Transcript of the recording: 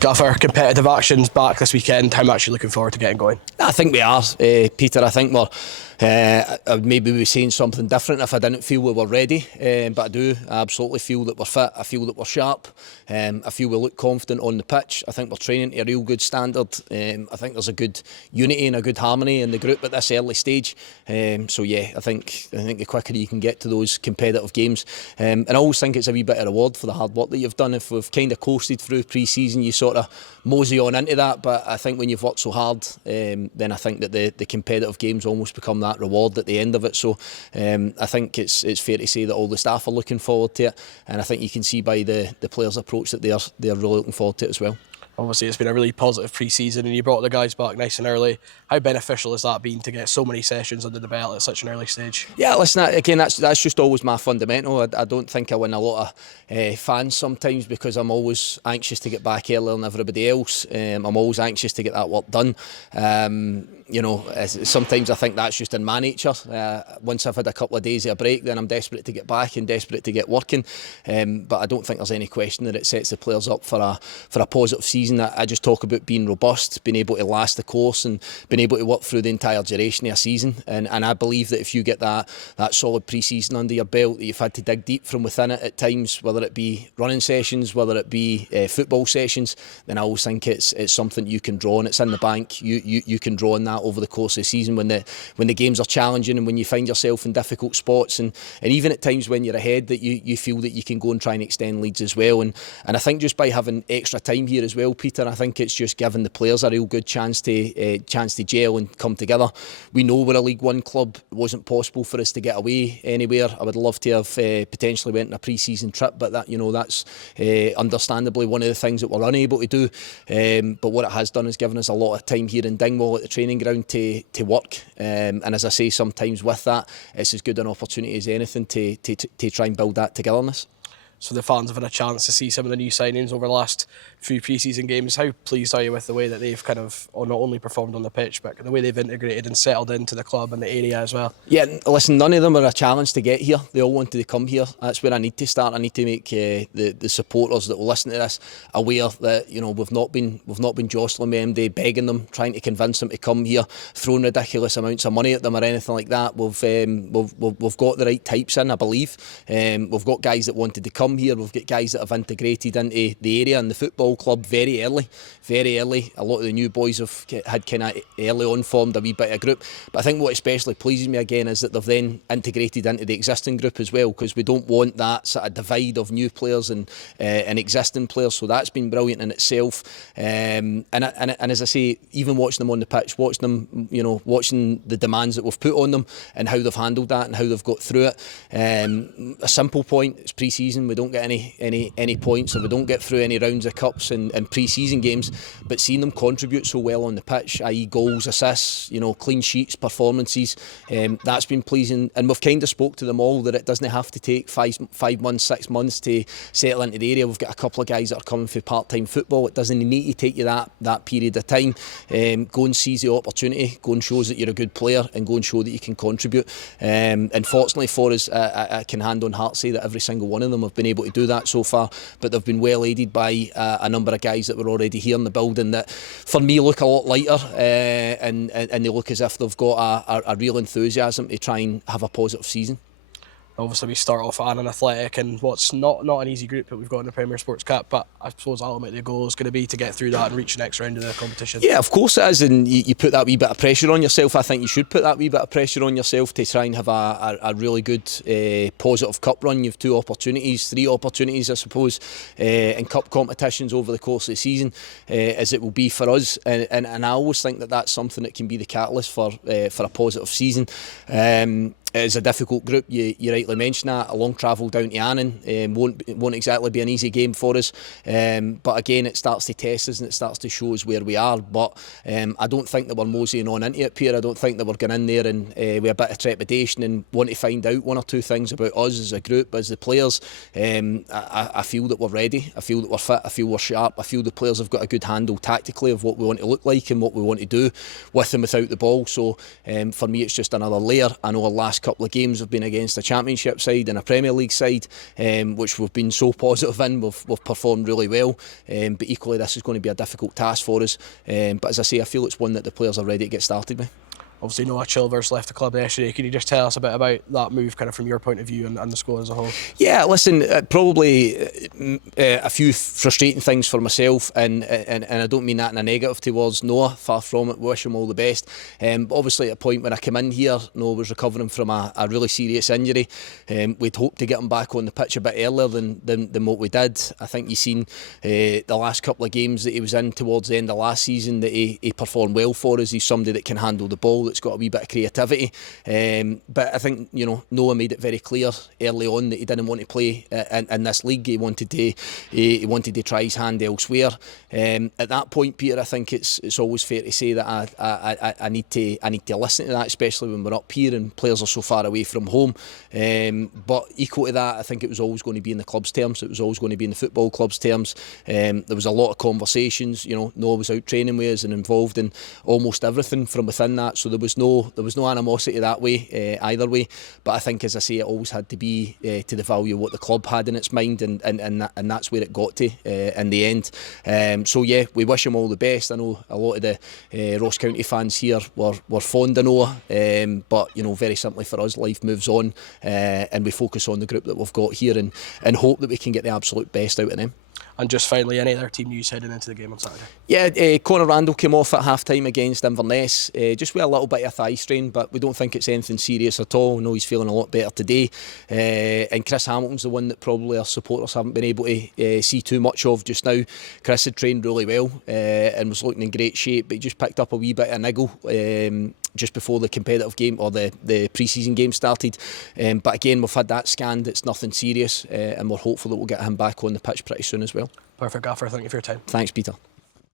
Got our competitive actions back this weekend. How much are you looking forward to getting going? I think we are, Peter. I think we're maybe we're saying something different if I didn't feel we were ready, but I do. I absolutely feel that we're fit. I feel that we're sharp. I feel we look confident on the pitch. I think we're training to a real good standard. I think there's a good unity and a good harmony in the group at this early stage. So yeah, I think the quicker you can get to those competitive games, and I always think it's a wee bit of reward for the hard work that you've done. If we've kind of coasted through pre-season, you sort of mosey on into that. But I think when you've worked so hard, then I think that the competitive games almost become that reward at the end of it. So I think it's fair to say that all the staff are looking forward to it, and I think you can see by the players' approach that they're really looking forward to it as well. Obviously, it's been a really positive pre-season, and you brought the guys back nice and early. How beneficial has that been to get so many sessions under the belt at such an early stage? Yeah, listen, again, that's just always my fundamental. I don't think I win a lot of fans sometimes because I'm always anxious to get back earlier than everybody else. I'm always anxious to get that work done. You know, sometimes I think that's just in my nature. Once I've had a couple of days of a break, then I'm desperate to get back and desperate to get working. But I don't think there's any question that it sets the players up for a positive season. I just talk about being robust, being able to last the course, and being able to work through the entire duration of a season. And I believe that if you get that solid pre-season under your belt, that you've had to dig deep from within it at times, whether it be running sessions, whether it be football sessions, then I always think it's something you can draw on. It's in the bank. You can draw on that over the course of the season when the games are challenging and when you find yourself in difficult spots, and even at times when you're ahead, that you feel that you can go and try and extend leads as well. And I think just by having extra time here as well, Peter, I think it's just given the players a real good chance to gel and come together. We know we're a League One club. It wasn't possible for us to get away anywhere. I would love to have potentially went on a pre-season trip, but that's understandably one of the things that we're unable to do. But what it has done is given us a lot of time here in Dingwall at the training ground to work. And as I say, sometimes with that, it's as good an opportunity as anything to try and build that togetherness. So the fans have had a chance to see some of the new signings over the last few pre-season games. How pleased are you with the way that they've kind of not only performed on the pitch, but the way they've integrated and settled into the club and the area as well? Yeah, listen, none of them are a challenge to get here. They all wanted to come here. That's where I need to start. I need to make the supporters that will listen to this aware that we've not been jostling them, begging them, trying to convince them to come here, throwing ridiculous amounts of money at them or anything like that. We've got the right types in, I believe. We've got guys that wanted to come here. We've got guys that have integrated into the area and the football club very early. A lot of the new boys had kind of early on formed a wee bit of group. But I think what especially pleases me again is that they've then integrated into the existing group as well, because we don't want that sort of divide of new players and existing players. So that's been brilliant in itself. And as I say, even watching them on the pitch, watching them, watching the demands that we've put on them and how they've handled that and how they've got through it. A simple point: it's pre-season. We don't get any points, or we don't get through any rounds of cups and pre-season games, but seeing them contribute so well on the pitch, i.e. goals, assists, clean sheets, performances, that's been pleasing. And we've kind of spoke to them all that it doesn't have to take 5 months, 6 months to settle into the area. We've got a couple of guys that are coming for part-time football. It doesn't need to take you that period of time. Go and seize the opportunity, go and show us that you're a good player, and go and show that you can contribute. And fortunately for us, I can hand on heart say that every single one of them have been able to do that so far, but they've been well aided by a number of guys that were already here in the building that for me look a lot lighter, and they look as if they've got a real enthusiasm to try and have a positive season. Obviously, we start off Annan Athletic and what's not an easy group that we've got in the Premier Sports Cup, but I suppose ultimately the goal is going to be to get through that and reach the next round of the competition. Yeah, of course it is, and you put that wee bit of pressure on yourself. I think you should put that wee bit of pressure on yourself to try and have a really good positive cup run. You've 3 opportunities, I suppose, in cup competitions over the course of the season, as it will be for us. And I always think that that's something that can be the catalyst for a positive season. It is a difficult group, you rightly mentioned that. A long travel down to Annan won't exactly be an easy game for us. But again, it starts to test us and it starts to show us where we are. But I don't think that we're moseying on into it, Pierre. I don't think that we're going in there and with a bit of trepidation and want to find out 1 or 2 things about us as a group, as the players. I feel that we're ready. I feel that we're fit. I feel we're sharp. I feel the players have got a good handle tactically of what we want to look like and what we want to do with and without the ball. So for me, it's just another layer. I know our last couple of games have been against a Championship side and a Premier League side, which we've been so positive in. We've performed really well, but equally this is going to be a difficult task for us. But as I say, I feel it's one that the players are ready to get started with. Obviously, Noah Chilvers left the club yesterday. Can you just tell us a bit about that move, kind of from your point of view and the squad as a whole? Yeah, listen, probably a few frustrating things for myself, and I don't mean that in a negative towards Noah. Far from it. Wish him all the best. But obviously, at a point when I came in here, Noah was recovering from a really serious injury. We'd hoped to get him back on the pitch a bit earlier than what we did. I think you've seen the last couple of games that he was in towards the end of last season that he performed well for us. He's somebody that can handle the ball, that's got a wee bit of creativity. But I think, you know, Noah made it very clear early on that he didn't want to play in this league. He wanted to try his hand elsewhere. At that point, Peter, I think it's always fair to say that I need to listen to that, especially when we're up here and players are so far away from home. But equal to that, I think it was always going to be in the club's terms. It was always going to be in the football club's terms. There was a lot of conversations. You know, Noah was out training with us and involved in almost everything from within that. So there was no animosity that way, either way. But I think, as I say, it always had to be to the value of what the club had in its mind, and that's where it got to in the end. So yeah, we wish him all the best. I know a lot of the Ross County fans here were fond of Noah, but you know, very simply for us, life moves on, and we focus on the group that we've got here and hope that we can get the absolute best out of them. And just finally, any other team news heading into the game on Saturday? Yeah, Conor Randall came off at half-time against Inverness, just with a little bit of thigh strain, but we don't think it's anything serious at all. I know he's feeling a lot better today. And Chris Hamilton's the one that probably our supporters haven't been able to see too much of just now. Chris had trained really well and was looking in great shape, but he just picked up a wee bit of niggle just before the competitive game or the pre-season game started. But again, we've had that scanned. It's nothing serious, and we're hopeful that we'll get him back on the pitch pretty soon as well. Perfect, Gaffer. Thank you for your time. Thanks, Peter.